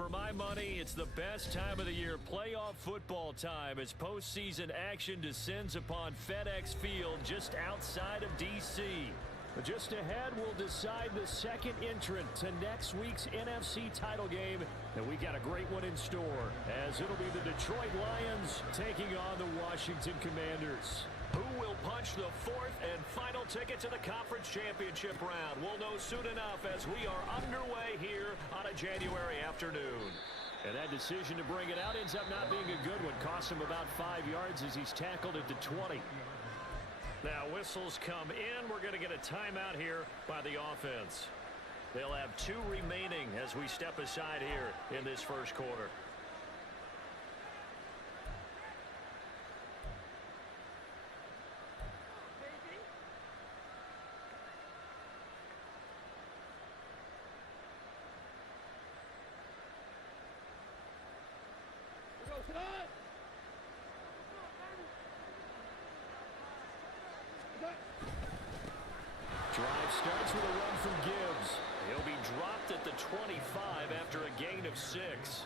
For my money, it's the best time of the year, playoff football time, as postseason action descends upon FedEx Field just outside of D.C. Just ahead, we'll decide the second entrant to next week's NFC title game, and we got a great one in store, as it'll be the Detroit Lions taking on the Washington Commanders. Who will punch the fourth and final ticket to the conference championship round? We'll know soon enough as we are underway here on a January afternoon. And that decision to bring it out ends up not being a good one. Cost him about 5 yards as he's tackled at the 20. Now whistles come in. We're going to get a timeout here by the offense. They'll have 2 remaining as we step aside here in this first quarter. Drive starts with a run from Gibbs. He'll be dropped at the 25 after a gain of 6.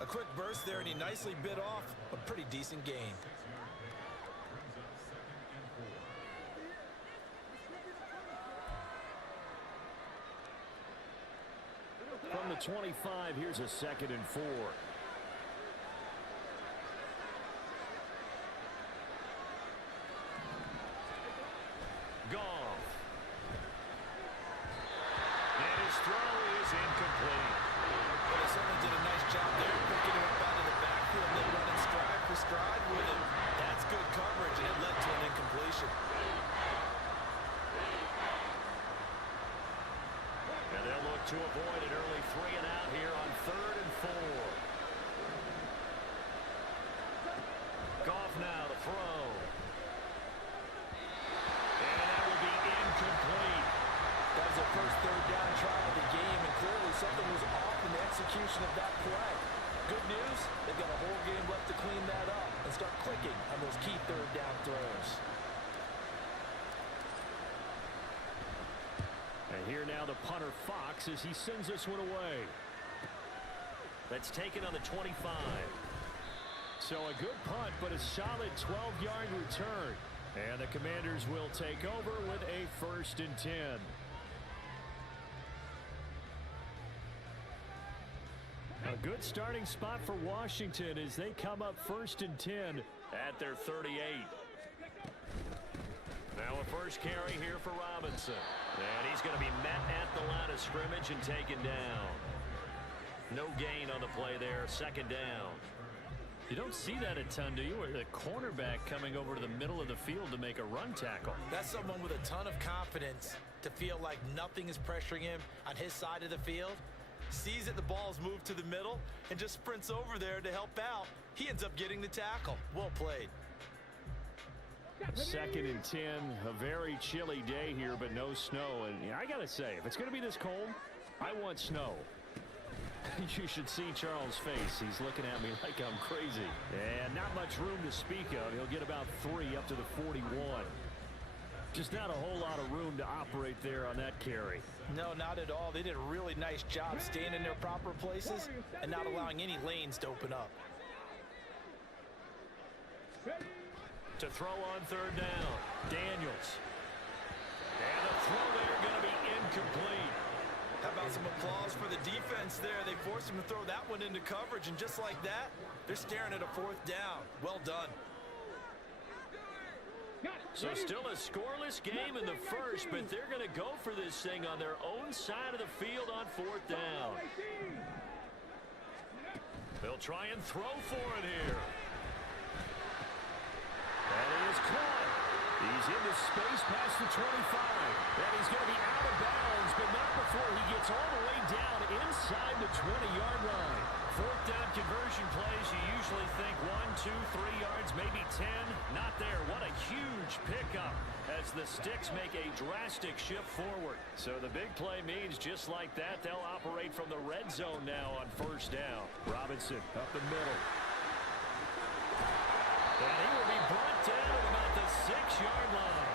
A quick burst there, and he nicely bit off a pretty decent gain. From the 25, here's a 2nd and 4. Goff. And his throw is incomplete. Well, they certainly did a nice job there, picking him up out of the backfield and then running stride for stride with him. That's good coverage, and it led to an incompletion. And they'll look to avoid an early 3 and out here on 3rd and 4. Goff now to throw. Complete. That was their first 3rd down try of the game, and clearly something was off in the execution of that play. Good news, they've got a whole game left to clean that up and start clicking on those key 3rd down throws. And here now the punter Fox as he sends this one away. That's taken on the 25. So a good punt, but a solid 12-yard return. And the Commanders will take over with a 1st and 10. A good starting spot for Washington as they come up 1st and 10 at their 38. Now a first carry here for Robinson. And he's going to be met at the line of scrimmage and taken down. No gain on the play there, 2nd down. You don't see that a ton, do you? Or the cornerback coming over to the middle of the field to make a run tackle. That's someone with a ton of confidence to feel like nothing is pressuring him on his side of the field. Sees that the ball's moved to the middle and just sprints over there to help out. He ends up getting the tackle. Well played. 2nd and 10. A very chilly day here, but no snow. And I got to say, if it's going to be this cold, I want snow. You should see Charles' face. He's looking at me like I'm crazy. And not much room to speak of. He'll get about 3 up to the 41. Just not a whole lot of room to operate there on that carry. No, not at all. They did a really nice job staying in their proper places and not allowing any lanes to open up. To throw on 3rd down, Daniels. And the throw there going to be incomplete. How about some applause for the defense there? They forced him to throw that one into coverage, and just like that, they're staring at a 4th down. Well done. So still a scoreless game in the first, but they're going to go for this thing on their own side of the field on 4th down. They'll try and throw for it here. And he is caught. He's into space past the 25. And he's going to be out of bounds, but not before he gets all the way down inside the 20-yard line. 4th down conversion plays, you usually think 1, 2, 3 yards, maybe 10. Not there. What a huge pickup as the Sticks make a drastic shift forward. So the big play means just like that, they'll operate from the red zone now on 1st down. Robinson up the middle. And he will be brought down at about the 6-yard line.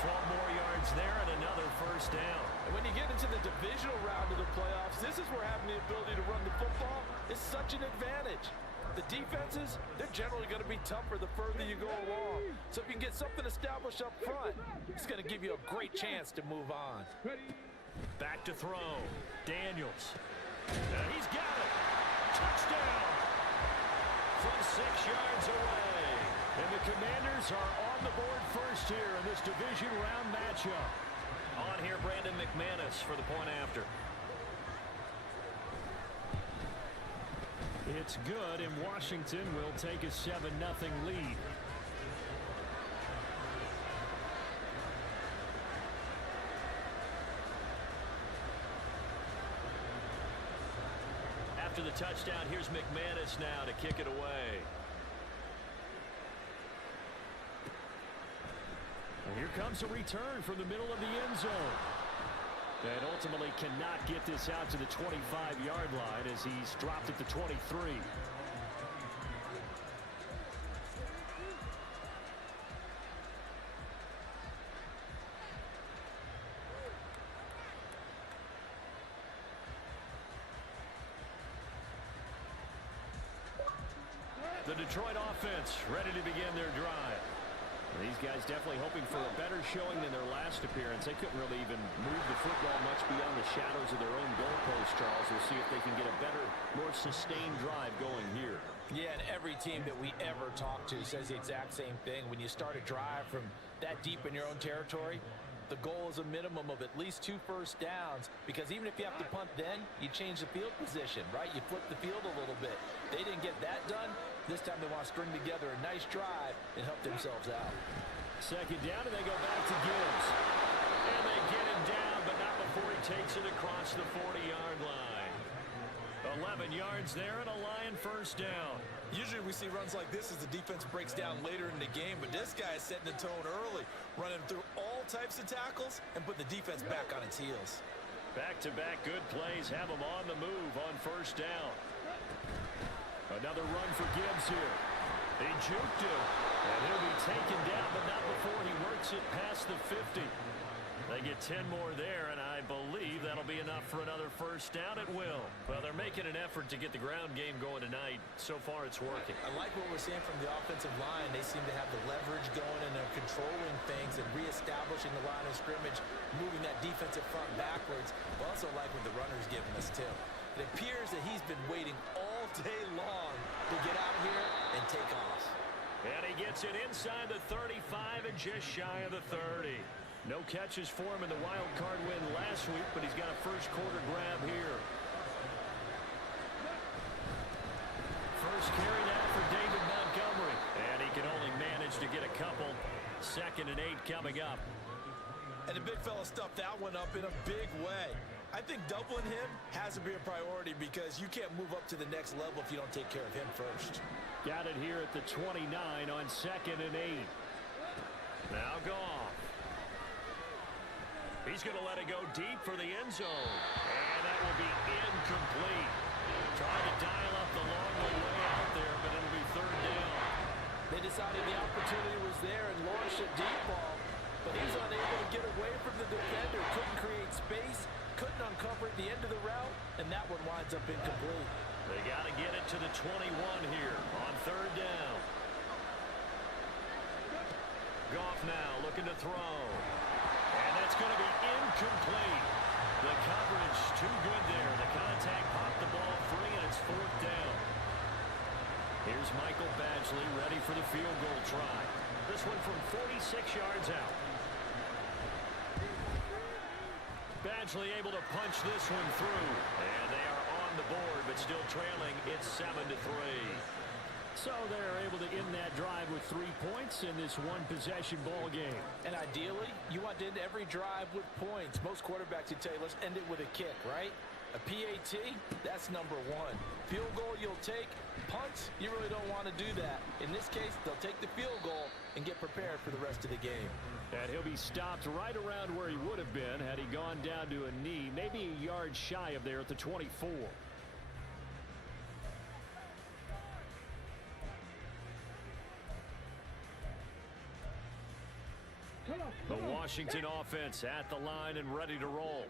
12 more yards there and another 1st down. And when you get into the divisional round of the playoffs, this is where having the ability to run the football is such an advantage. The defenses, they're generally going to be tougher the further you go along. So if you can get something established up front, it's going to give you a great chance to move on. Back to throw. Daniels. He's got it. Touchdown. From 6 yards away. And the Commanders are on the board first here in this division round matchup. On here, Brandon McManus for the point after. It's good, and Washington will take a 7-0 lead. After the touchdown, here's McManus now to kick it away. And here comes a return from the middle of the end zone. And ultimately cannot get this out to the 25-yard line as he's dropped at the 23. The Detroit offense ready to begin their drive. These guys definitely hoping for a better showing than their last appearance. They couldn't really even move the football much beyond the shadows of their own goalpost, Charles. We'll see if they can get a better, more sustained drive going here. Yeah, and every team that we ever talk to says the exact same thing. When you start a drive from that deep in your own territory, the goal is a minimum of at least 2 first downs, because even if you have to punt then, you change the field position, right? You flip the field a little bit. They didn't get that done. This time they want to string together a nice drive and help themselves out. Second down, and they go back to Gibbs. And they get him down, but not before he takes it across the 40-yard line. 11 yards there and a Lion first down. Usually we see runs like this as the defense breaks down later in the game, but this guy is setting the tone early, running through all types of tackles and putting the defense back on its heels. Back-to-back good plays have him on the move on first down. Another run for Gibbs here. He juked him, and he'll be taken down, but not before he works it past the 50. They get 10 more there, and I believe that'll be enough for another first down. It will. Well, they're making an effort to get the ground game going tonight. So far, it's working. I like what we're seeing from the offensive line. They seem to have the leverage going, and they're controlling things and reestablishing the line of scrimmage, moving that defensive front backwards. I also like what the runner's giving us, too. It appears that he's been waiting all day long to get out here and take off. And he gets it inside the 35 and just shy of the 30. No catches for him in the wild card win last week, but he's got a first quarter grab here. First carry now for David Montgomery. And he can only manage to get a couple. 2nd and 8 coming up. And the big fella stuffed that one up in a big way. I think doubling him has to be a priority, because you can't move up to the next level if you don't take care of him first. Got it here at the 29 on 2nd and 8. Now Goff. He's going to let it go deep for the end zone. And that will be incomplete. Trying to dial up the long way out there, but it'll be 3rd down. They decided the opportunity was there and launched a deep ball, but he's unable to get away from the defender. Couldn't create space, couldn't uncover at the end of the route, and that one winds up incomplete. They got to get it to the 21 here on 3rd down. Goff now looking to throw. And that's going to be incomplete. The coverage too good there. The contact popped the ball free, and it's 4th down. Here's Michael Badgley ready for the field goal try. This one from 46 yards out. Badgley able to punch this one through. And they are on the board, but still trailing. It's 7-3. So they're able to end that drive with 3 points in this one-possession ball game. And ideally, you want to end every drive with points. Most quarterbacks would tell you, let's end it with a kick, right? A PAT, that's number 1. Field goal you'll take. Punts, you really don't want to do that. In this case, they'll take the field goal and get prepared for the rest of the game. And he'll be stopped right around where he would have been had he gone down to a knee, maybe a yard shy of there at the 24. The Washington offense at the line and ready to roll.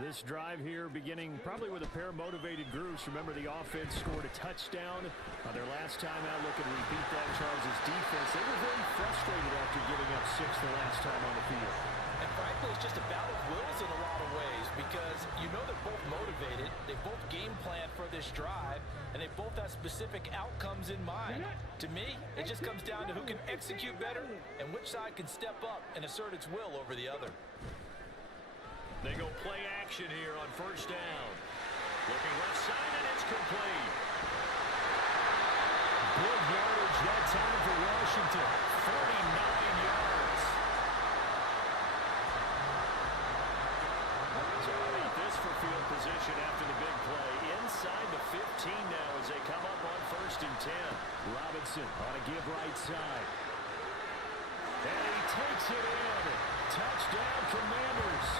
This drive here beginning probably with a pair of motivated groups. Remember, the offense scored a touchdown on their last time out. Looking to repeat that. Charles' defense, they were very frustrated after giving up 6 the last time on the field. And frankly, it's just a battle of wills in a lot of ways because you know they're both motivated. They both game plan for this drive, and they both have specific outcomes in mind. To me, it just comes down to who can execute better and which side can step up and assert its will over the other. They go play action here on first down. Looking left side, and it's complete. Good yardage that time for Washington. 49 yards. So this for field position after the big play. Inside the 15 now as they come up on first and 10. Robinson on a give right side. And he takes it in. Touchdown, Commanders.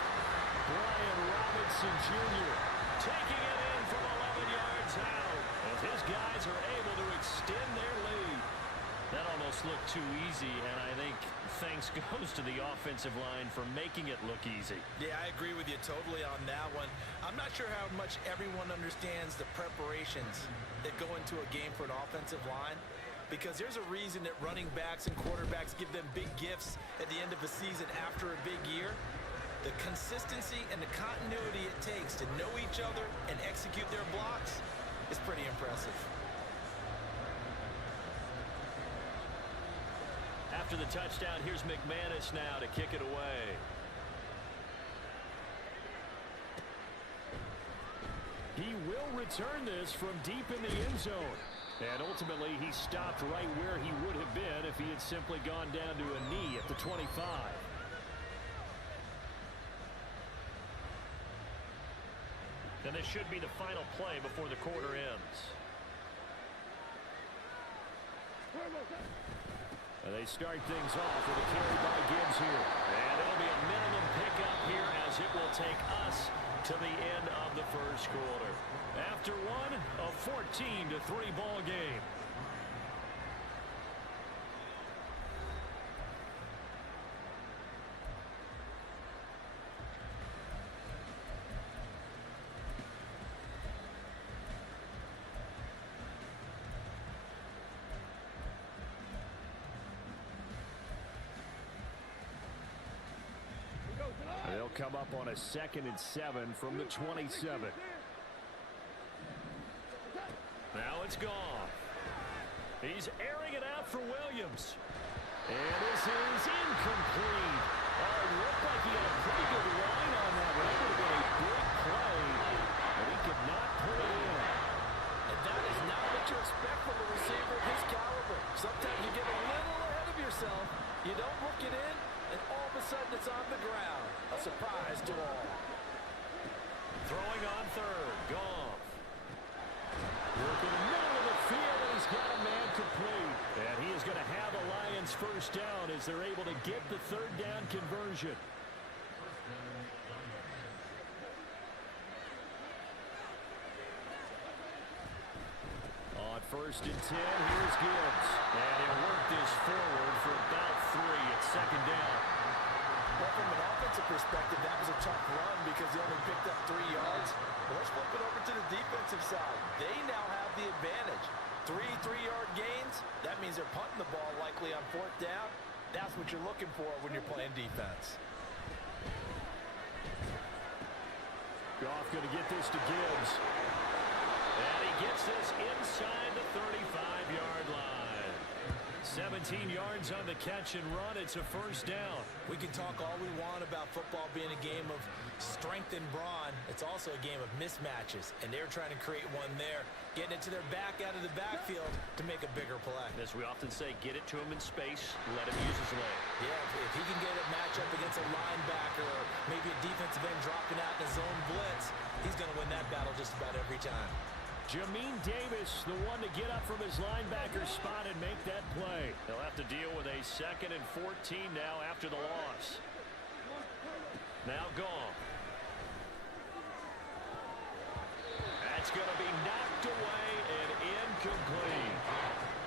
Brian Robinson Jr. taking it in from 11 yards out as his guys are able to extend their lead. That almost looked too easy, and I think thanks goes to the offensive line for making it look easy. Yeah, I agree with you totally on that one. I'm not sure how much everyone understands the preparations that go into a game for an offensive line, because there's a reason that running backs and quarterbacks give them big gifts at the end of the season after a big year. The consistency and the continuity it takes to know each other and execute their blocks is pretty impressive. After the touchdown, here's McManus now to kick it away. He will return this from deep in the end zone. And ultimately, he stopped right where he would have been if he had simply gone down to a knee at the 25. And this should be the final play before the quarter ends. And they start things off with a carry by Gibbs here. And it'll be a minimum pickup here as it will take us to the end of the first quarter. After one, a 14-3 ball game. They'll come up on a 2nd and 7 from the 27. Now it's gone. He's airing it out for Williams. And this is incomplete. Oh, it looked like he had a pretty good line on that one. That would have been a big play, but he could not put it in. And that is not what you expect from a receiver of his caliber. Sometimes you get a little ahead of yourself. You don't look it in, and all of a sudden it's on the ground. A surprise to all. Throwing on third. Goff. Working in the middle of the field, and he's got a man complete. And he is going to have the Lions first down as they're able to get the third down conversion. On first and 10, here's Gibbs. And he'll work this forward for about 3 at second down. Well, from an offensive perspective, that was a tough run because they only picked up 3 yards. But let's flip it over to the defensive side. They now have the advantage. 3 3-yard gains. That means they're punting the ball likely on 4th down. That's what you're looking for when you're playing defense. Goff going to get this to Gibbs. And he gets this inside the 35-yard line. 17 yards on the catch and run. It's a first down. We can talk all we want about football being a game of strength and brawn. It's also a game of mismatches, and they're trying to create one there, getting it to their back out of the backfield to make a bigger play. As we often say, get it to him in space, let him use his leg. Yeah, if he can get a matchup against a linebacker or maybe a defensive end dropping out in a zone blitz, he's going to win that battle just about every time. Jamin Davis, the one to get up from his linebacker spot and make that play. They'll have to deal with a 2nd and 14 now after the loss. Now Goff. That's going to be knocked away and incomplete.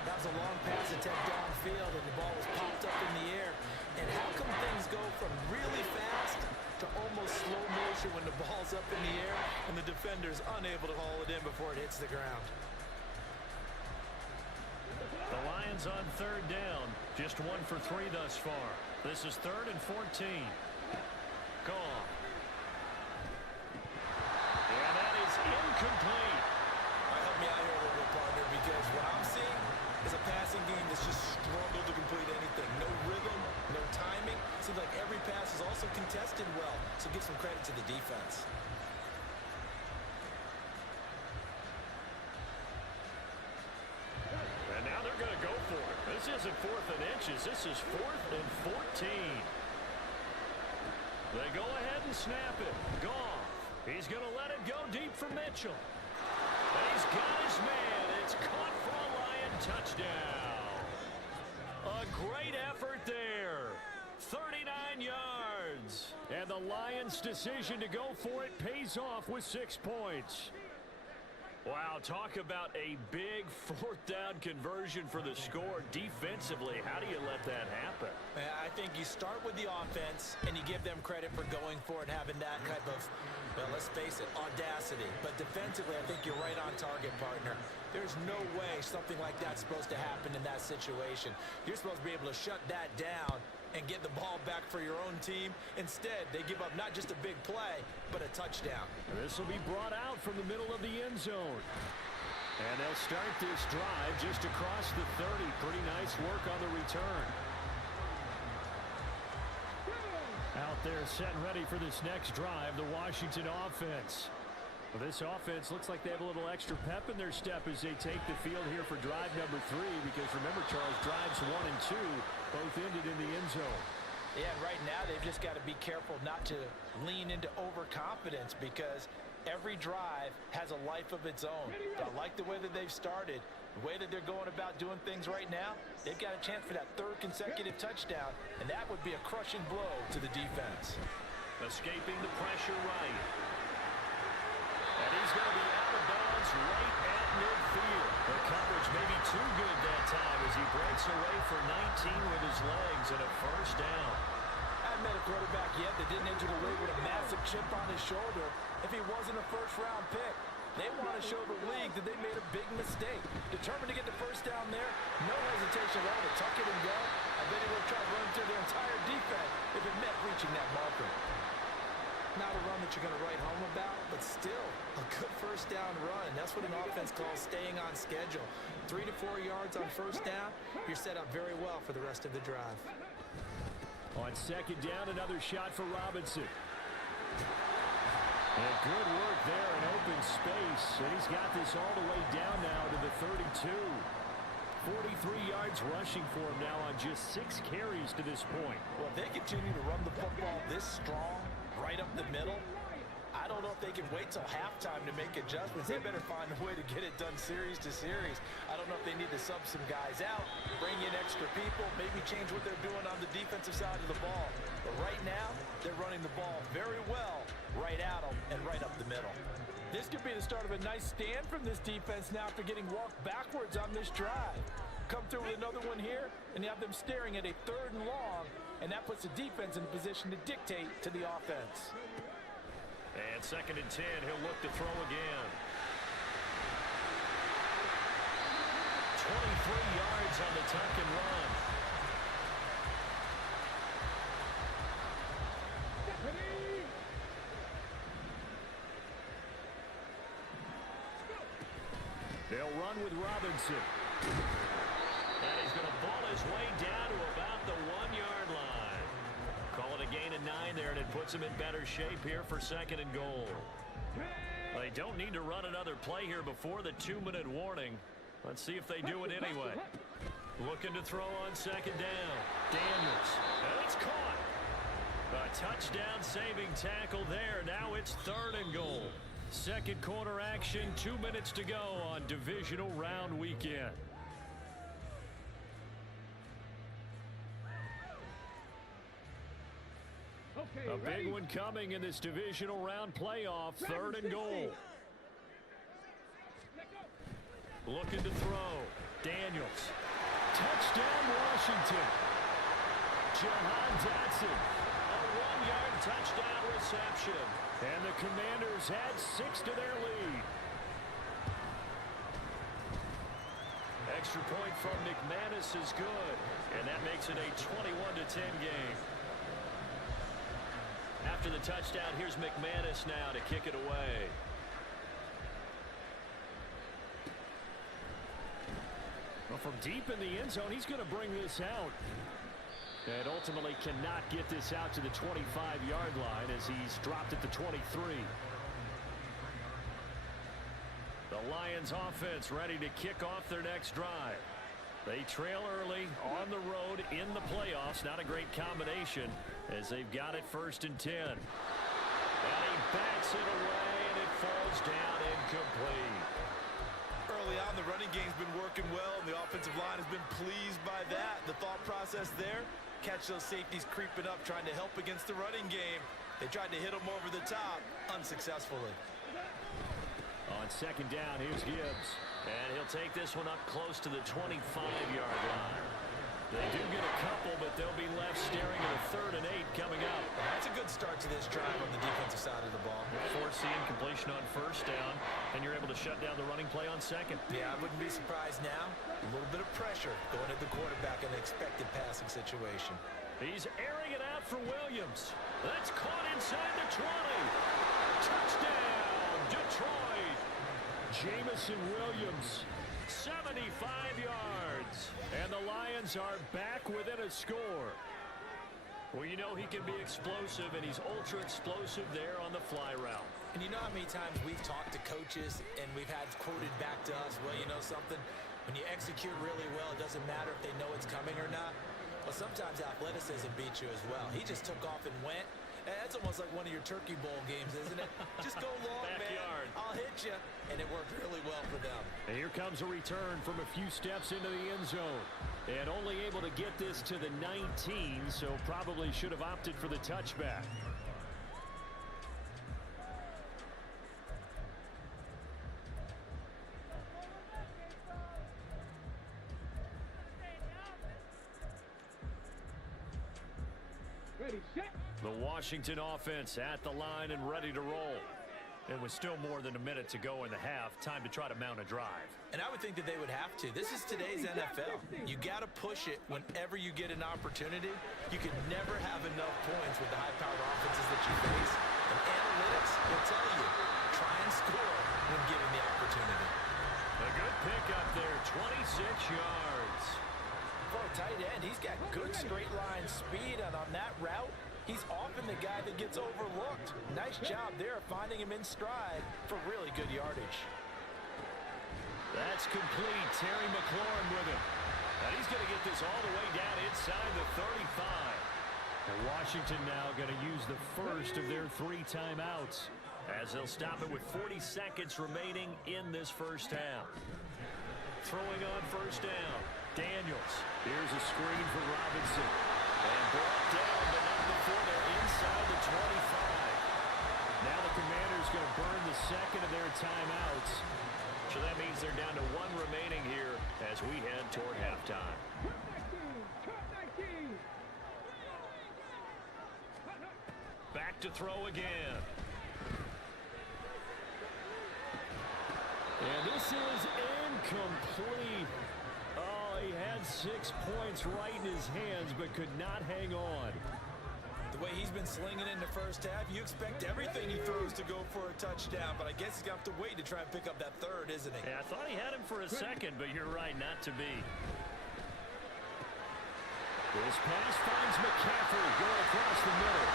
That was a long pass attempt downfield, and the ball was popped up in the air. And how come things go from really fast to almost slow motion when the ball's up in the air and the defender's unable to haul it in before it hits the ground? The Lions on third down. Just 1 for 3 thus far. This is 3rd and 14. Gone. And that is incomplete. Help me out here a little bit, partner, because what I'm seeing is a passing game that's just struggled to complete anything. No rhythm, no timing. Seems like every pass is also contested well, so give some credit to the defense. And now they're going to go for it. This isn't 4th and inches. This is 4th and 14. They go ahead and snap it. Goff. He's going to let it go deep for Mitchell. He's got his man. It's caught for a Lion touchdown. A great effort there. 39 yards. And the Lions' decision to go for it pays off with 6 points. Wow, talk about a big 4th down conversion for the score. Defensively, how do you let that happen? I think you start with the offense, and you give them credit for going for it, having that type of, well, let's face it, audacity. But defensively, I think you're right on target, partner. There's no way something like that's supposed to happen in that situation. You're supposed to be able to shut that down and get the ball back for your own team. Instead, they give up not just a big play, but a touchdown. This will be brought out from the middle of the end zone. And they'll start this drive just across the 30. Pretty nice work on the return. Out there set and ready for this next drive, the Washington offense. Well, this offense looks like they have a little extra pep in their step as they take the field here for drive number 3, because remember, Charles, drives 1 and 2 both ended in the end zone. Yeah, right now they've just got to be careful not to lean into overconfidence, because every drive has a life of its own. But I like the way that they've started, the way that they're going about doing things right now. They've got a chance for that 3rd consecutive touchdown, and that would be a crushing blow to the defense. Escaping the pressure right. And he's going to be out of bounds right at midfield. The coverage may be too good that time as he breaks away for 19 with his legs and a 1st down. I haven't met a quarterback yet that didn't enter the league with a massive chip on his shoulder if he wasn't a 1st-round pick. They want to show the league that they made a big mistake. Determined to get the 1st down there, no hesitation at all to tuck it and go. I bet he would have tried to run through their entire defense if it meant reaching that marker. Not a run that you're going to write home about, but still a good 1st down run. That's what an offense calls staying on schedule. 3 to 4 yards on 1st down, you're set up very well for the rest of the drive. On 2nd down, another shot for Robinson. And good work there in open space. And he's got this all the way down now to the 32. 43 yards rushing for him now on just 6 carries to this point. Well, if they continue to run the football this strong, right up the middle, I don't know if they can wait till halftime to make adjustments. They better find a way to get it done series to series. I don't know if they need to sub some guys out, bring in extra people, maybe change what they're doing on the defensive side of the ball. But right now, they're running the ball very well right at them and right up the middle. This could be the start of a nice stand from this defense now after getting walked backwards on this drive. Come through with another one here, and you have them staring at a 3rd and long, and that puts the defense in a position to dictate to the offense. And 2nd and 10, he'll look to throw again. 23 yards on the tuck and run. They'll run with Robinson. And he's going to ball his way down to about the 1-yard line. Call it a gain of 9 there, and it puts him in better shape here for 2nd and goal. They don't need to run another play here before the 2-minute warning. Let's see if they do it anyway. Looking to throw on 2nd down. Daniels. And it's caught. A touchdown saving tackle there. Now it's 3rd and goal. 2nd quarter action, 2 minutes to go on divisional round weekend. A big one coming in this divisional round playoff. 3rd and goal. Looking to throw. Daniels. Touchdown, Washington. Jahan Dotson, a 1-yard touchdown reception. And the Commanders add 6 to their lead. Extra point from McManus is good, and that makes it a 21-10 game. After the touchdown, here's McManus now to kick it away. Well, from deep in the end zone, he's going to bring this out. And ultimately cannot get this out to the 25-yard line as he's dropped at the 23. The Lions offense ready to kick off their next drive. They trail early on the road in the playoffs. Not a great combination as they've got it 1st and 10. And he bats it away and it falls down incomplete. Early on, the running game's been working well, and the offensive line has been pleased by that. The thought process there, catch those safeties creeping up, trying to help against the running game. They tried to hit them over the top, unsuccessfully. On 2nd down, here's Gibbs. And he'll take this one up close to the 25-yard line. They do get a couple, but they'll be left staring at a 3rd and 8 coming up. That's a good start to this drive on the defensive side of the ball. Forcing completion on 1st down, and you're able to shut down the running play on 2nd. Yeah, I wouldn't be surprised now. A little bit of pressure going at the quarterback in an expected passing situation. He's airing it out for Williams. That's caught inside the 20. Touchdown, Detroit. Jameson Williams, 75 yards. And the Lions are back within a score. Well, you know he can be explosive, and he's ultra explosive there on the fly route. And you know how many times we've talked to coaches and we've had quoted back to us, well, you know something? When you execute really well, it doesn't matter if they know it's coming or not. Well, sometimes athleticism beats you as well. He just took off and went. That's almost like one of your Turkey Bowl games, isn't it? Just go long, Backyard. man. I'll hit you. And it worked really well for them. And here comes a return from a few steps into the end zone. And only able to get this to the 19, so probably should have opted for the touchback. Ready, set. The Washington offense at the line and ready to roll. And with still more than a minute to go in the half, time to try to mount a drive. And I would think that they would have to. This is today's NFL. You got to push it whenever you get an opportunity. You can never have enough points with the high-powered offenses that you face. And analytics will tell you, try and score when given the opportunity. A good pickup there, 26 yards. For a tight end, he's got good straight line speed, and on that route, he's often the guy that gets overlooked. Nice job there finding him in stride for really good yardage. That's complete. Terry McLaurin with him. And he's going to get this all the way down inside the 35. And Washington now going to use the first of their 3 timeouts as they'll stop it with 40 seconds remaining in this first half. Throwing on 1st down. Daniels. Here's a screen for Robinson. And brought down, but not before they're inside the 25. Now the Commanders going to burn the 2nd of their timeouts. So that means they're down to 1 remaining here as we head toward halftime. Back to throw again. And this is incomplete. Oh, he had 6 points right in his hands, but could not hang on. The way he's been slinging in the first half, you expect everything he throws to go for a touchdown, but I guess he's going to have to wait to try and pick up that 3rd, isn't he? Yeah, I thought he had him for a second, but you're right, not to be. This pass finds McCaffrey going across the middle.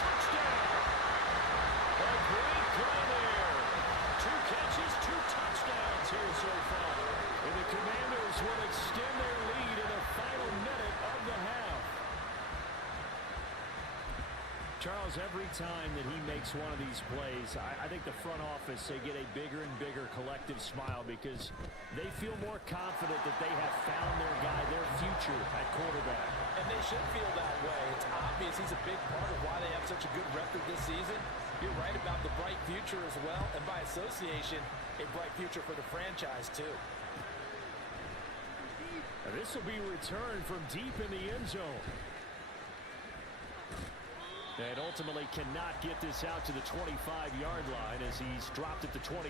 Touchdown! A great play there. 2 catches, 2 touchdowns here so far. And the Commanders will extend their lead in the final minute of the half. Charles, every time that he makes one of these plays, I think the front office, they get a bigger and bigger collective smile because they feel more confident that they have found their guy, their future at quarterback. And they should feel that way. It's obvious he's a big part of why they have such a good record this season. You're right about the bright future as well, and by association, a bright future for the franchise too. And this will be returned from deep in the end zone. And ultimately cannot get this out to the 25-yard line as he's dropped at the 23.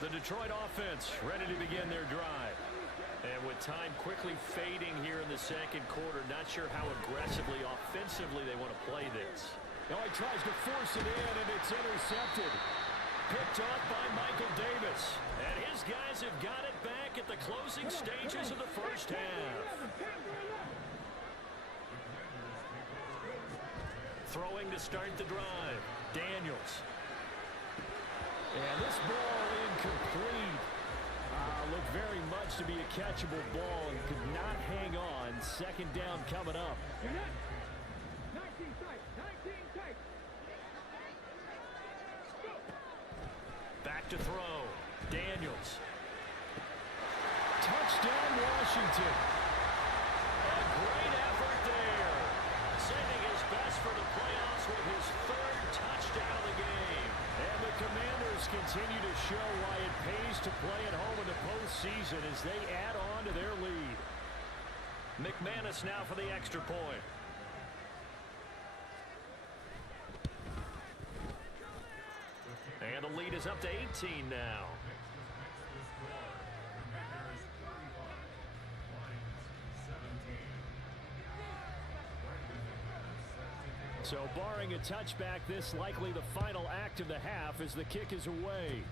The Detroit offense ready to begin their drive. And with time quickly fading here in the second quarter, not sure how aggressively, offensively they want to play this. Now he tries to force it in, and it's intercepted. Picked off by Michael Davis. And his guys have got it back at the closing stages of the first half. Throwing to start the drive. Daniels. And this ball incomplete. Looked very much to be a catchable ball and could not hang on. Second down coming up. 19 tight. 19 tight. Back to throw. Daniels. Touchdown, Washington. A great effort there. Saving his best for the playoffs with his third touchdown of the game. And the Commanders continue to show why it pays to play at home in the postseason as they add on to their lead. McManus now for the extra point. And the lead is up to 18 now. So barring a touchback, this likely the final act of the half as the kick is away.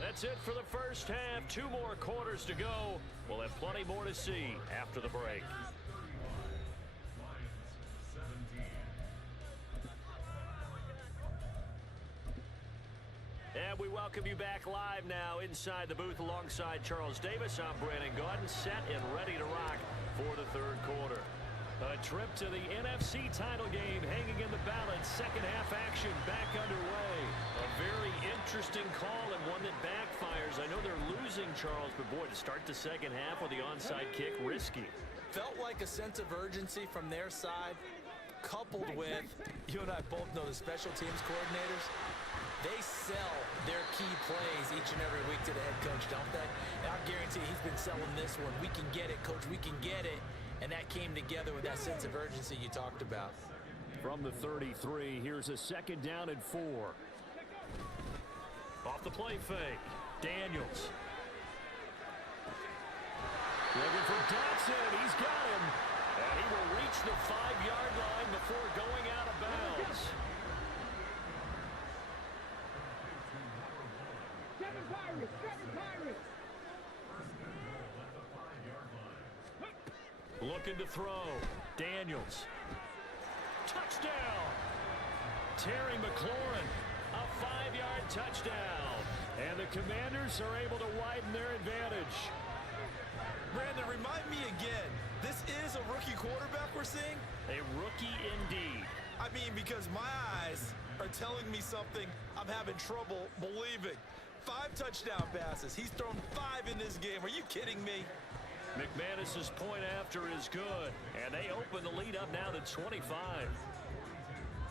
That's it for the first half. 2 more quarters to go. We'll have plenty more to see after the break. And we welcome you back live now inside the booth alongside Charles Davis. I'm Brandon Gaudin, set and ready to rock for the third quarter. A trip to the NFC title game hanging in the balance. Second half action back underway. A very interesting call and one that backfires. I know they're losing, Charles, but boy, to start the second half with the onside kick, risky. Felt like a sense of urgency from their side, coupled with, you and I both know the special teams coordinators. They sell their key plays each and every week to the head coach, don't they? And I guarantee he's been selling this one. We can get it, coach. We can get it. And that came together with that sense of urgency you talked about. From the 33, here's a second down and 4. Off the play fake. Daniels. Looking for Dotson. He's got him. And he will reach the 5-yard line before going out of bounds. Seven Pirates. Looking to throw. Daniels. Touchdown. Terry McLaurin. A 5-yard touchdown. And the Commanders are able to widen their advantage. Brandon, remind me again, this is a rookie quarterback we're seeing? A rookie indeed. I mean, because my eyes are telling me something I'm having trouble believing. 5 touchdown passes. He's thrown 5 in this game. Are you kidding me? McManus's point after is good. And they open the lead up now to 25.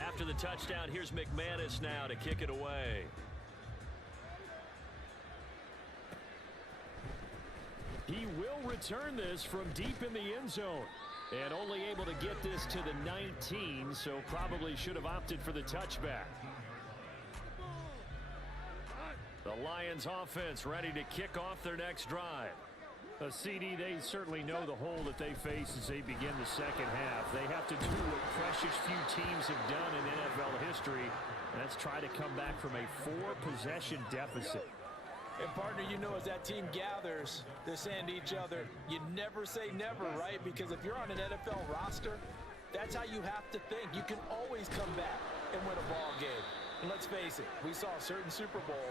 After the touchdown, here's McManus now to kick it away. He will return this from deep in the end zone. And only able to get this to the 19, so probably should have opted for the touchback. The Lions offense ready to kick off their next drive. CD, they certainly know the hole that they face as they begin the second half. They have to do what precious few teams have done in NFL history, and that's try to come back from a 4-possession deficit. And partner, you know, as that team gathers, they're saying to each other, you never say never, right? Because if you're on an NFL roster, that's how you have to think. You can always come back and win a ball game. And let's face it, we saw a certain Super Bowl,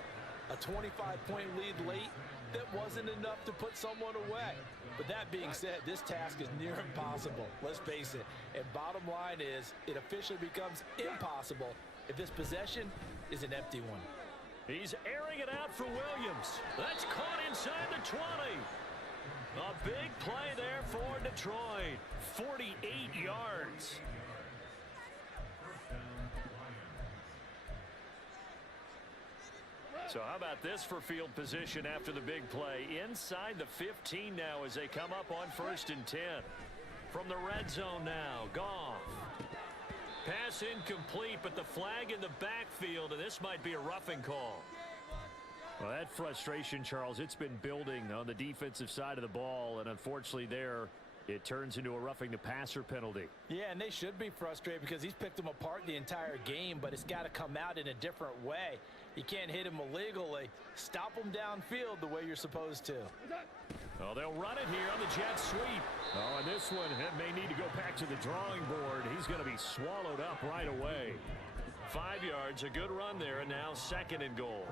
a 25-point lead late, that wasn't enough to put someone away. But that being said, this task is near impossible. Let's face it. And bottom line is, it officially becomes impossible if this possession is an empty one. He's airing it out for Williams. That's caught inside the 20. A big play there for Detroit. 48 yards. So how about this for field position after the big play? Inside the 15 now as they come up on 1st and 10. From the red zone now, Goff. Pass incomplete, but the flag in the backfield, and this might be a roughing call. Well, that frustration, Charles, it's been building on the defensive side of the ball, and unfortunately there, it turns into a roughing the passer penalty. Yeah, and they should be frustrated because he's picked them apart the entire game, but it's got to come out in a different way. You can't hit him illegally. Stop him downfield the way you're supposed to. Oh, they'll run it here on the jet sweep. Oh, and this one may need to go back to the drawing board. He's going to be swallowed up right away. 5 yards, a good run there, and now 2nd and goal.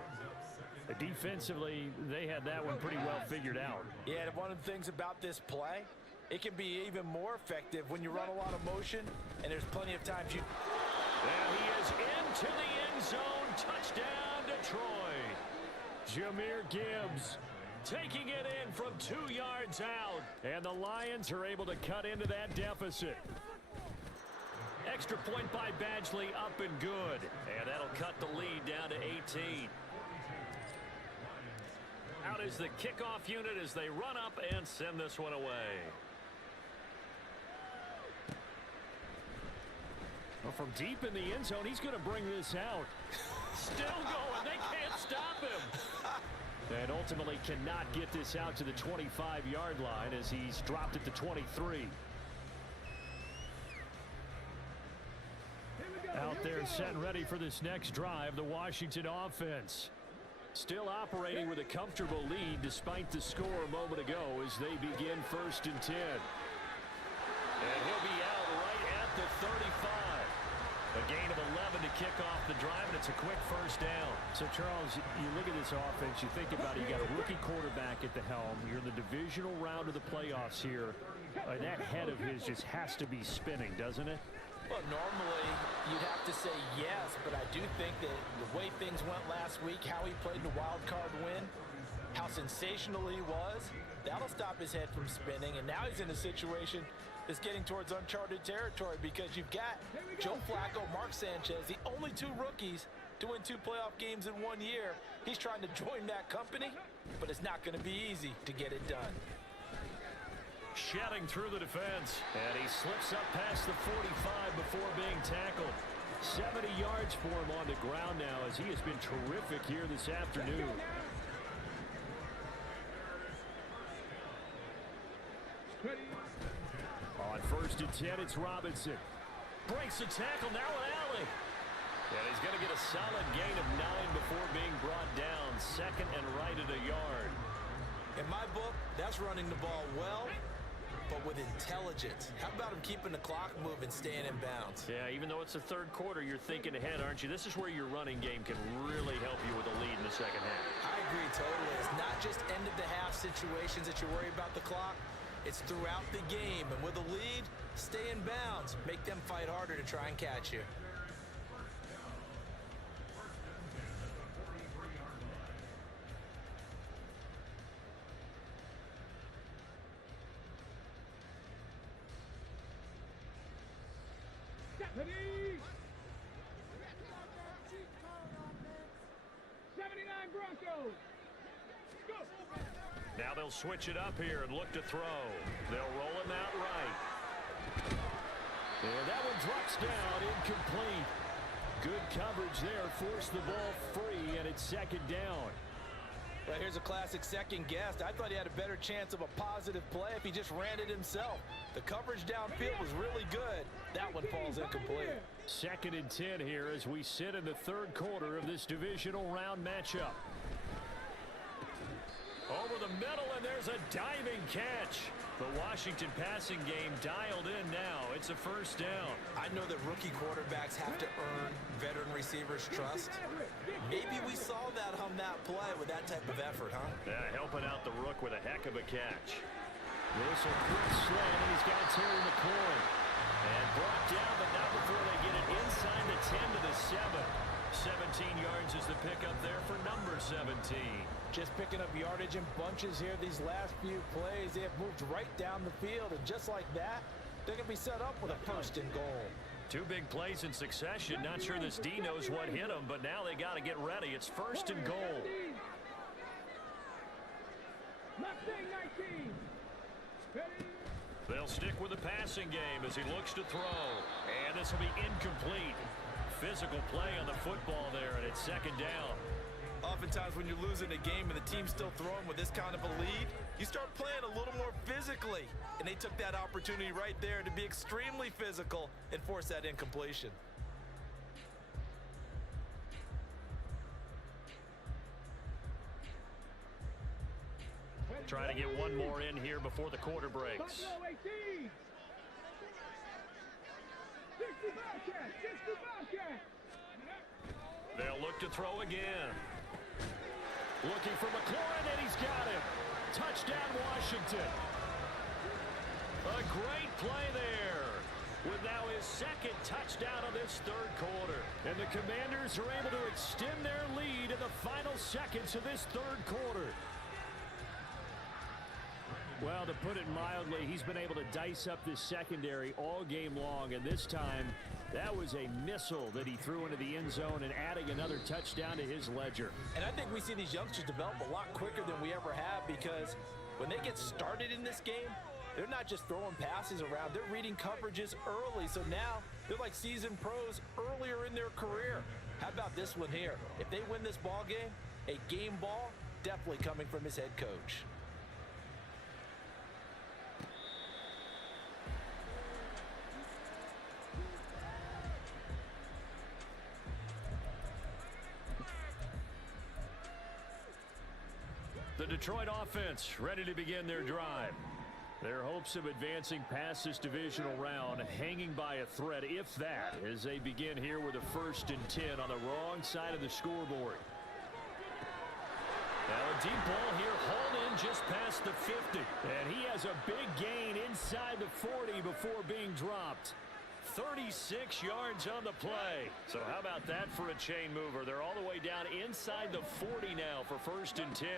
Defensively, they had that one pretty well figured out. Yeah, and one of the things about this play, it can be even more effective when you run a lot of motion, and there's plenty of times you... And he is into the end zone. Touchdown, Detroit. Jahmyr Gibbs taking it in from 2 yards out. And the Lions are able to cut into that deficit. Extra point by Badgley, up and good. And that'll cut the lead down to 18. Out is the kickoff unit as they run up and send this one away. Well, from deep in the end zone, he's going to bring this out. Still going. They can't stop him. And ultimately cannot get this out to the 25-yard line as he's dropped it to 23. Out there set and ready for this next drive, the Washington offense. Still operating with a comfortable lead despite the score a moment ago as they begin 1st and 10. And he'll be out right at the 35. A gain of 11 to kick off the drive, and it's a quick 1st down. So, Charles, you look at this offense, you think about it, you got a rookie quarterback at the helm. You're in the divisional round of the playoffs here. That head of his just has to be spinning, doesn't it? Well, normally you'd have to say yes, but I do think that the way things went last week, how he played the wild card win, how sensational he was, that'll stop his head from spinning. And now he's in a situation that's getting towards uncharted territory because you've got Joe Flacco, Mark Sanchez, the only 2 rookies to win 2 playoff games in 1 year. He's trying to join that company, but it's not going to be easy to get it done. Shedding through the defense, and he slips up past the 45 before being tackled. 70 yards for him on the ground now as he has been terrific here this afternoon. On 1st and 10, it's Robinson. Breaks the tackle, now an alley. And he's going to get a solid gain of 9 before being brought down. 2nd and right at a yard. In my book, that's running the ball well, but with intelligence. How about him keeping the clock moving, staying in bounds? Yeah, even though it's the 3rd quarter, you're thinking ahead, aren't you? This is where your running game can really help you with a lead in the 2nd half. I agree totally. It's not just end-of-the-half situations that you worry about the clock. It's throughout the game. And with a lead, stay in bounds. Make them fight harder to try and catch you. Deputies! 79 Broncos! Go! Now they'll switch it up here and look to throw. They'll roll him out right. And that one drops down, incomplete. Good coverage there, forced the ball free, and it's 2nd down. Well, here's a classic second guess. I thought he had a better chance of a positive play if he just ran it himself. The coverage downfield was really good. That one falls incomplete. 2nd and 10 here as we sit in the 3rd quarter of this divisional round matchup. Over the middle, and there's a diving catch. The Washington passing game dialed in now. It's a 1st down. I know that rookie quarterbacks have to earn veteran receivers' trust. Maybe we saw that on that play with that type of effort, huh? Yeah, helping out the rook with a heck of a catch. This a quick slant, and he's got Terry McLaurin. And brought down, but not before they get it inside the 10 to the 7. 17 yards is the pickup there for number 17. Just picking up yardage in bunches here these last few plays. They have moved right down the field, and just like that, they're going to be set up with a 1st and goal. Two big plays in succession. Not sure this D knows what hit him, but now they got to get ready. It's 1st and goal. Mustang 19. Ready. They'll stick with the passing game as he looks to throw. And this will be incomplete. Physical play on the football there, and it's 2nd down. Oftentimes when you're losing a game and the team's still throwing with this kind of a lead, you start playing a little more physically. And they took that opportunity right there to be extremely physical and force that incompletion. Trying to get one more in here before the quarter breaks. Buffalo 18. 60 Bobcats. 60 Bobcats. They'll look to throw again. Looking for McLaurin, and he's got him. Touchdown, Washington. A great play there, with now his 2nd touchdown of this 3rd quarter. And the Commanders are able to extend their lead in the final seconds of this 3rd quarter. Well, to put it mildly, he's been able to dice up this secondary all game long, and this time that was a missile that he threw into the end zone and adding another touchdown to his ledger. And I think we see these youngsters develop a lot quicker than we ever have, because when they get started in this game, they're not just throwing passes around, they're reading coverages early. So now they're like seasoned pros earlier in their career. How about this one here? If they win this ball game, a game ball definitely coming from his head coach. The Detroit offense ready to begin their drive. Their hopes of advancing past this divisional round hanging by a thread, if that, as they begin here with a 1st and 10 on the wrong side of the scoreboard. Now a deep ball here, hauled in just past the 50. And he has a big gain inside the 40 before being dropped. 36 yards on the play. So how about that for a chain mover? They're all the way down inside the 40 now for 1st and 10.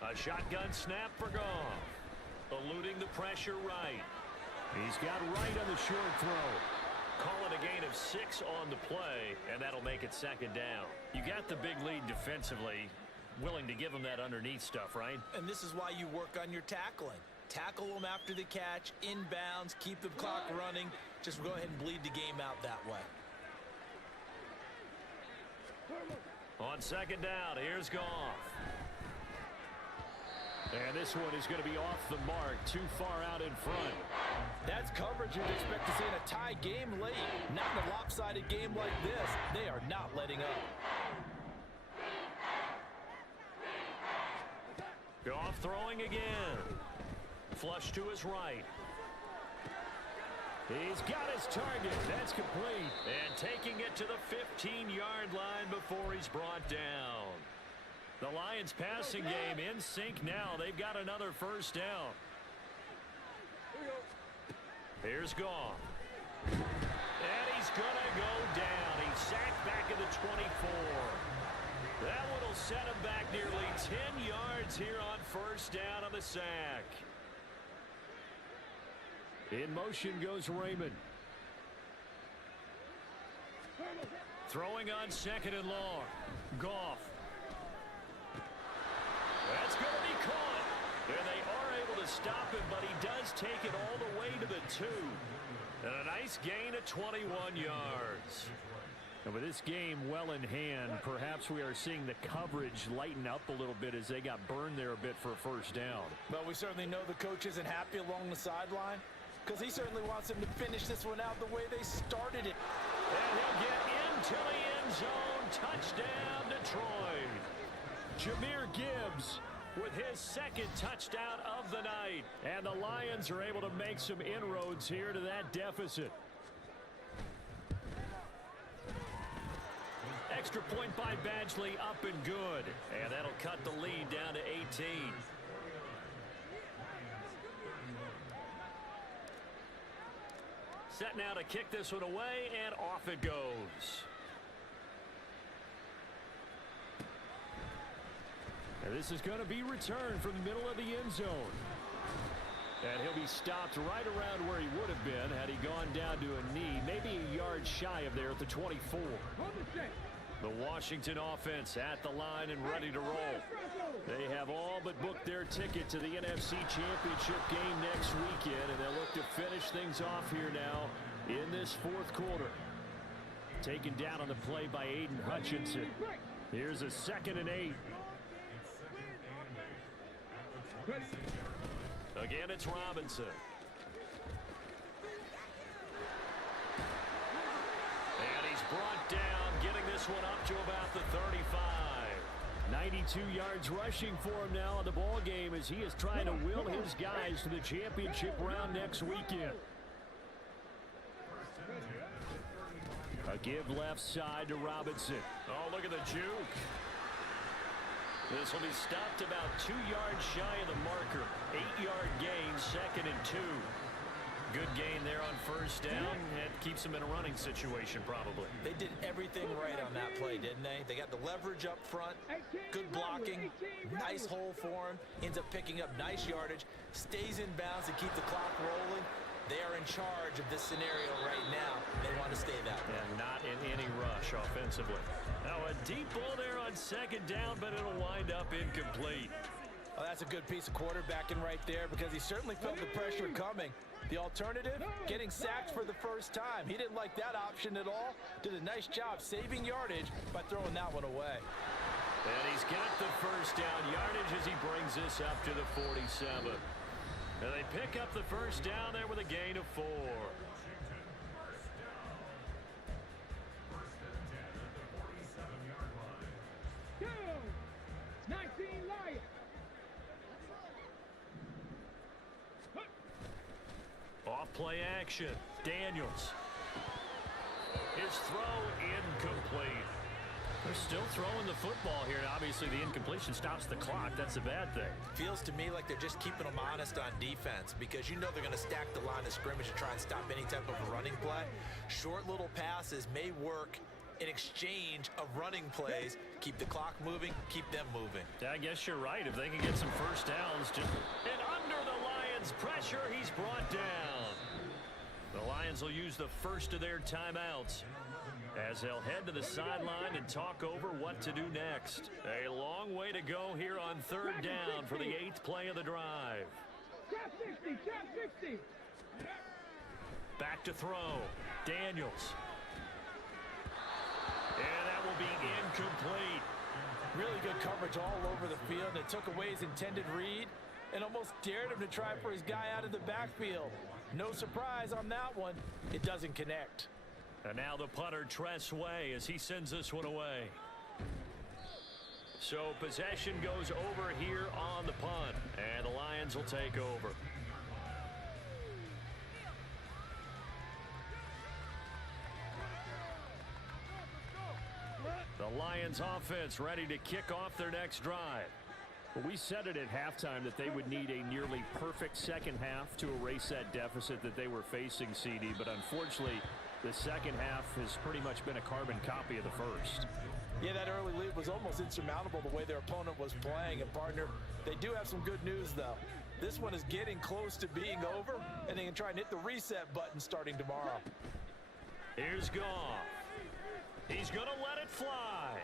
A shotgun snap for Goff. Eluding the pressure right. He's got right on the short throw. Call it a gain of 6 on the play, and that'll make it 2nd down. You got the big lead defensively. Willing to give them that underneath stuff, right? And this is why you work on your tackling. Tackle them after the catch, inbounds, keep the clock running. Just go ahead and bleed the game out that way. On 2nd down, here's Goff. And this one is going to be off the mark, too far out in front. That's coverage you'd expect to see in a tie game late. Not in a lopsided game like this. They are not letting up. Goff throwing again. Flush to his right. He's got his target. That's complete. And taking it to the 15-yard line before he's brought down. The Lions passing game in sync now. They've got another 1st down. Here's Goff. And he's going to go down. He's sacked back at the 24. That one will set him back nearly 10 yards here on 1st down on the sack. In motion goes Raymond. Throwing on 2nd and long. Goff. That's going to be caught. And they are able to stop him, but he does take it all the way to the 2. And a nice gain of 21 yards. And with this game well in hand, perhaps we are seeing the coverage lighten up a little bit as they got burned there a bit for a 1st down. But we certainly know the coach isn't happy along the sideline, because he certainly wants them to finish this one out the way they started it. And he'll get into the end zone. Touchdown, Detroit. Jahmyr Gibbs with his 2nd touchdown of the night. And the Lions are able to make some inroads here to that deficit. Extra point by Badgley, up and good. And that'll cut the lead down to 18. Set now to kick this one away, and off it goes. And this is going to be returned from the middle of the end zone. And he'll be stopped right around where he would have been had he gone down to a knee, maybe a yard shy of there at the 24. The Washington offense at the line and ready to roll. They have all but booked their ticket to the NFC Championship game next weekend, and they'll look to finish things off here now in this fourth quarter. Taken down on the play by Aiden Hutchinson. Here's a 2nd and 8. Again, it's Robinson. And he's brought down, getting this one up to about the 35. 92 yards rushing for him now in the ball game as he is trying to will his guys to the championship round next weekend. A give left side to Robinson. Oh, look at the juke. This will be stopped about 2 yards shy of the marker. 8-yard gain, 2nd and 2. Good gain there on first down. That keeps them in a running situation probably. They did everything right on that play, didn't they? They got the leverage up front, good blocking, nice hole for him, ends up picking up nice yardage, stays in bounds to keep the clock rolling. They are in charge of this scenario right now. They want to stay that way. And not in any rush offensively. Now a deep ball there on 2nd down, but it'll wind up incomplete. Oh, that's a good piece of quarterbacking right there because he certainly felt the pressure coming. The alternative, getting sacked for the first time. He didn't like that option at all. Did a nice job saving yardage by throwing that one away. And he's got the first down yardage as he brings this up to the 47. And they pick up the first down there with a gain of 4. Go! 19 Lions. Off play action. Daniels. His throw incomplete. They're still throwing the football here. Obviously, the incompletion stops the clock. That's a bad thing. Feels to me like they're just keeping them honest on defense because you know they're going to stack the line of scrimmage and try and stop any type of a running play. Short little passes may work in exchange of running plays. Keep the clock moving, keep them moving. I guess you're right. If they can get some first downs, and under the Lions' pressure, he's brought down. The Lions will use the first of their timeouts as they'll head to the sideline and talk over what to do next. A long way to go here on 3rd down for the 8th play of the drive. Trap 60, trap 60. Back to throw. Daniels. And that will be incomplete. Really good coverage all over the field. It took away his intended read and almost dared him to try for his guy out of the backfield. No surprise on that one. It doesn't connect. And now the punter, Tress Way, as he sends this one away. So possession goes over here on the punt, and the Lions will take over. The Lions offense ready to kick off their next drive. Well, we said it at halftime that they would need a nearly perfect second half to erase that deficit that they were facing, CD, but unfortunately the second half has pretty much been a carbon copy of the first. Yeah, that early lead was almost insurmountable the way their opponent was playing. And, partner, they do have some good news, though. This one is getting close to being over, and they can try and hit the reset button starting tomorrow. Here's Goff. He's going to let it fly.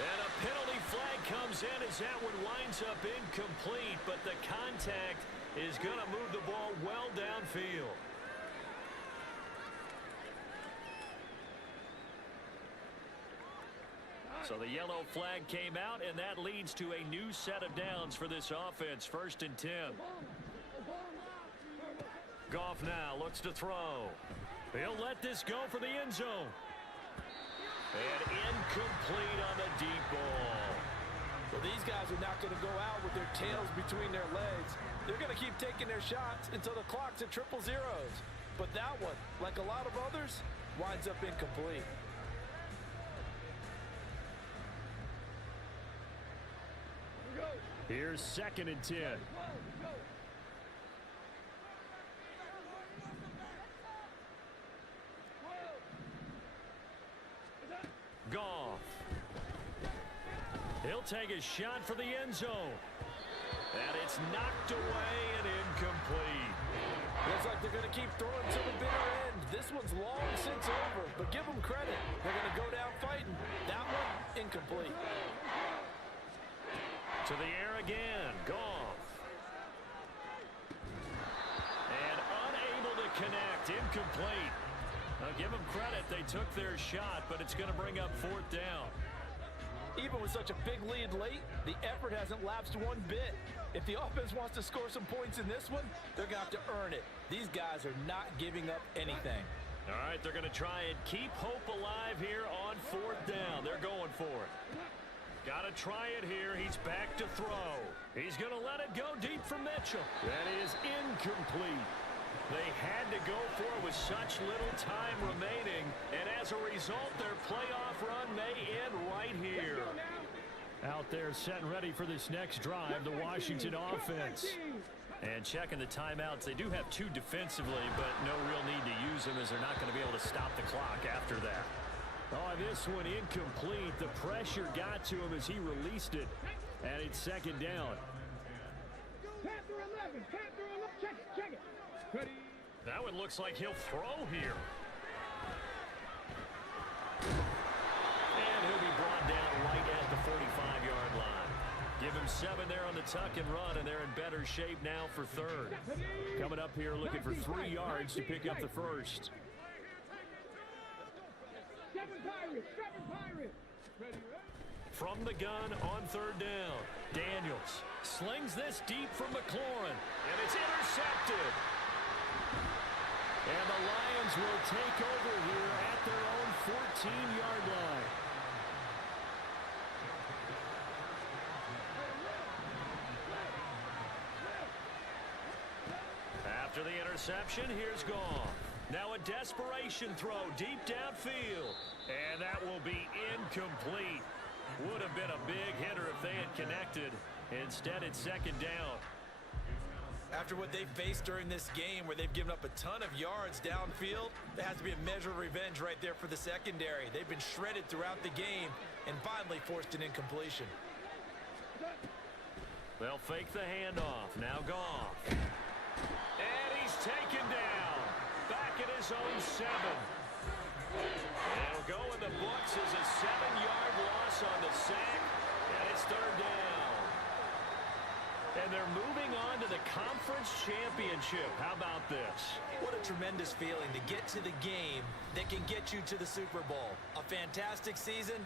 And a penalty flag comes in as that one winds up incomplete, but the contact is going to move the ball well downfield. So the yellow flag came out, and that leads to a new set of downs for this offense. 1st and 10. Goff now looks to throw. He'll let this go for the end zone. And incomplete on the deep ball. Well, these guys are not going to go out with their tails between their legs. They're going to keep taking their shots until the clock's at 000. But that one, like a lot of others, winds up incomplete. Here's 2nd and 10. Goff. He'll take a shot for the end zone. And it's knocked away and incomplete. Looks like they're going to keep throwing to the bitter end. This one's long since over, but give them credit. They're going to go down fighting. That one, incomplete. To the air again, Goff. And unable to connect, incomplete. I'll give them credit, they took their shot, but it's going to bring up fourth down. Even with such a big lead late, the effort hasn't lapsed one bit. If the offense wants to score some points in this one, they're going to have to earn it. These guys are not giving up anything. All right, they're going to try and keep hope alive here on fourth down. They're going for it. Got to try it here. He's back to throw. He's going to let it go deep for Mitchell. That is incomplete. They had to go for it with such little time remaining, and as a result, their playoff run may end right here. Out there set and ready for this next drive, the Washington offense. And checking the timeouts, they do have two defensively, but no real need to use them as they're not going to be able to stop the clock after that. Oh, this one incomplete. The pressure got to him as he released it, and it's second down. Panther 11, Panther 11, check it. Ready. That one looks like he'll throw here. And he'll be brought down right at the 45-yard line. Give him 7 there on the tuck and run, and they're in better shape now for third. Coming up here looking for 3 yards to pick up the first. 7 Pirates. Ready. From the gun on third down, Daniels slings this deep from McLaurin, and it's intercepted. And the Lions will take over here at their own 14-yard line. After the interception, here's Goff. Now a desperation throw deep downfield. And that will be incomplete. Would have been a big hitter if they had connected. Instead, it's second down. After what they faced during this game where they've given up a ton of yards downfield, there has to be a measure of revenge right there for the secondary. They've been shredded throughout the game and finally forced an incompletion. They'll fake the handoff. Now Goff. And he's taken down. Back at his own 7. It'll go in the books as a 7-yard loss on the sack, and it's third down. And they're moving on to the conference championship. How about this? What a tremendous feeling to get to the game that can get you to the Super Bowl. A fantastic season.